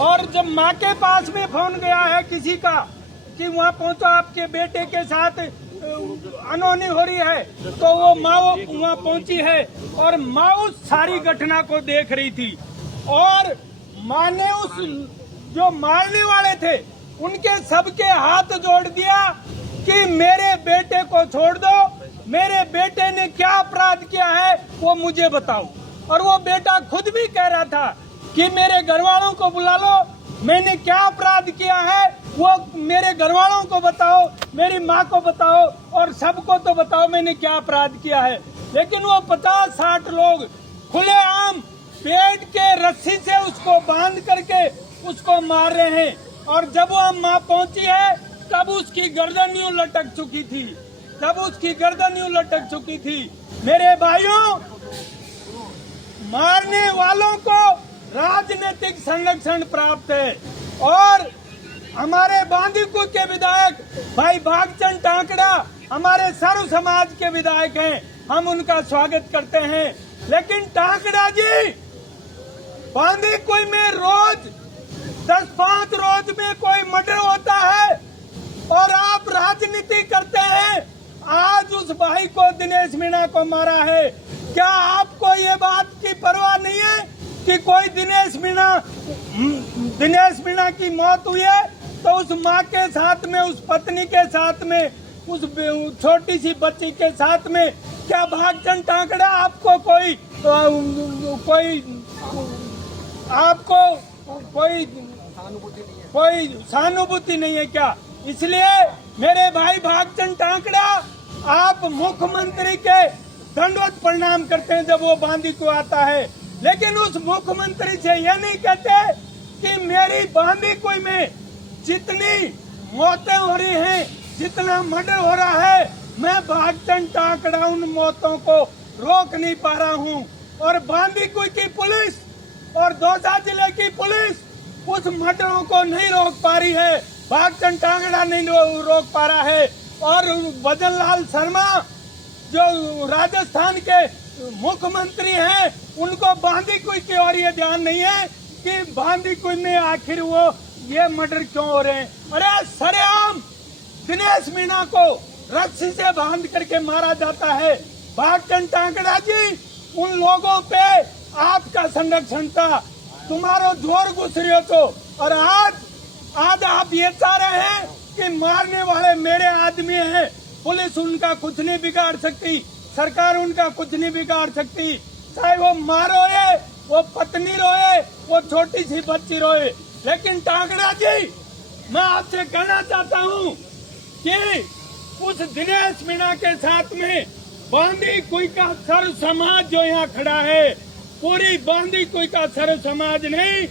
और जब माँ के पास में फोन गया है किसी का कि वहाँ पहुँचो आपके बेटे के साथ अनहोनी हो रही है, तो वो माँ वहाँ पहुँची है और माँ उस सारी घटना को देख रही थी और माँ ने उस जो मारने वाले थे उनके सबके हाथ जोड़ दिया कि मेरे बेटे को छोड़ दो, मेरे बेटे ने क्या अपराध किया है वो मुझे बताओ। और वो बेटा खुद भी कह रहा था कि मेरे घर वालों को बुला लो, मैंने क्या अपराध किया है वो मेरे घर वालों को बताओ, मेरी माँ को बताओ और सबको तो बताओ मैंने क्या अपराध किया है। लेकिन वो 50-60 लोग खुलेआम पेड़ के रस्सी से उसको बांध करके उसको मार रहे हैं। और जब वो माँ पहुंची है तब उसकी गर्दन यूं लटक चुकी थी, मेरे भाइयों, मारने वालों को राजनीतिक संरक्षण प्राप्त है और हमारे बांदीकुई के विधायक भाई भागचंद टांकड़ा हमारे सर्व समाज के विधायक हैं, हम उनका स्वागत करते हैं। लेकिन टांकड़ा जी, बांदीकुई में रोज 10-5 रोज में कोई मर्डर होता है और आप राजनीति करते हैं। आज उस भाई को, दिनेश मीणा को मारा है, क्या आपको ये बात की परवाह नहीं है कि कोई दिनेश मीणा की मौत हुई है तो उस माँ के साथ में, उस पत्नी के साथ में, उस छोटी सी बच्ची के साथ में क्या भागचंद टांकड़ा आपको कोई सहानुभूति नहीं है क्या? इसलिए मेरे भाई भागचंद टांकड़ा, आप मुख्यमंत्री के दंडवत प्रणाम करते हैं जब वो बांदीकुई आता है, लेकिन उस मुख्यमंत्री से ये नहीं कहते कि मेरी बांदीकुई में जितनी मौतें हो रही हैं, जितना मर्डर हो रहा है, मैं भागचंद टांकड़ा उन मौतों को रोक नहीं पा रहा हूँ। और बांदीकुई की पुलिस और दौसा जिले की पुलिस उस मर्डरों को नहीं रोक पा रही है, भागचंद टांकड़ा नहीं रोक पा रहा है। और भजन लाल शर्मा जो राजस्थान के मुख्यमंत्री हैं, उनको बांदीकुई की ओर ये ध्यान नहीं है कि बांदीकुई में आखिर वो ये मर्डर क्यों हो रहे हैं। अरे सरेआम दिनेश मीणा को रस्सी से बांध करके मारा जाता है। भागचंद टांकड़ा जी, उन लोगों पे आपका संरक्षण था, तुम्हारा जोर घुस रही हो तो। और आज आप ये चाह रहे हैं कि मारने वाले मेरे आदमी हैं, पुलिस उनका कुछ नहीं बिगाड़ सकती, सरकार उनका कुछ नहीं बिगाड़ सकती, चाहे वो माँ रोए, वो पत्नी रोए, वो छोटी सी बच्ची रोए। लेकिन टांकड़ा जी, मैं आपसे कहना चाहता हूँ कि उस दिनेश मीणा के साथ में बांदीकुई का सर्व समाज जो यहाँ खड़ा है, पूरी बांदीकुई का सर्व समाज नहीं,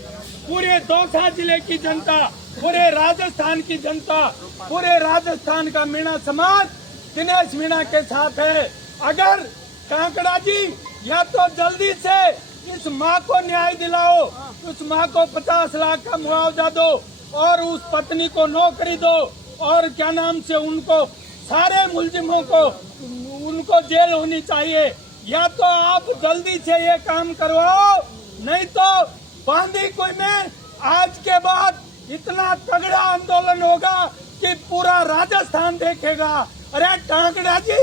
पूरे दौसा जिले की जनता, पूरे राजस्थान की जनता, पूरे राजस्थान का मीणा समाज दिनेश मीणा के साथ है। अगर टांकड़ा जी, या तो जल्दी से इस माँ को न्याय दिलाओ, उस माँ को 50 लाख का मुआवजा दो और उस पत्नी को नौकरी दो और क्या नाम से उनको, सारे मुलजिमों को, उनको जेल होनी चाहिए। या तो आप जल्दी से ये काम करवाओ, नहीं तो बांदीकुई में आज के बाद इतना तगड़ा आंदोलन होगा कि पूरा राजस्थान देखेगा। अरे टांकड़ा जी,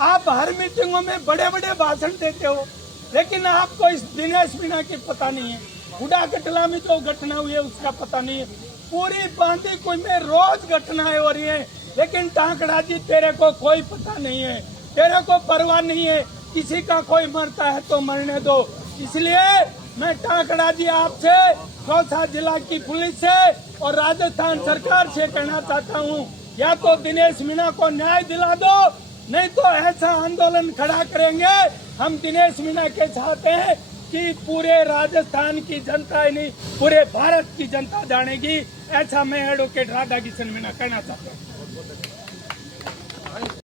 आप हर मीटिंगों में बड़े बड़े भाषण देते हो, लेकिन आपको इस दिनेश मीणा की पता नहीं है, बुढ़ा कटला में जो घटना हुई है उसका पता नहीं है। पूरी बांदीकुई में रोज घटनाएं हो रही है, लेकिन टांकड़ा जी तेरे को कोई पता नहीं है, तेरे को परवाह नहीं है, किसी का कोई मरता है तो मरने दो। इसलिए मैं टांकड़ा जी आपसे, दौसा जिला की पुलिस से और राजस्थान सरकार से कहना चाहता हूँ, या तो दिनेश मीणा को न्याय दिला दो, नहीं तो ऐसा आंदोलन खड़ा करेंगे हम दिनेश मीणा के साथ हैं कि पूरे राजस्थान की जनता नहीं, पूरे भारत की जनता जानेगी। ऐसा मैं एडवोकेट राधा किशन मीणा कहना चाहता हूँ।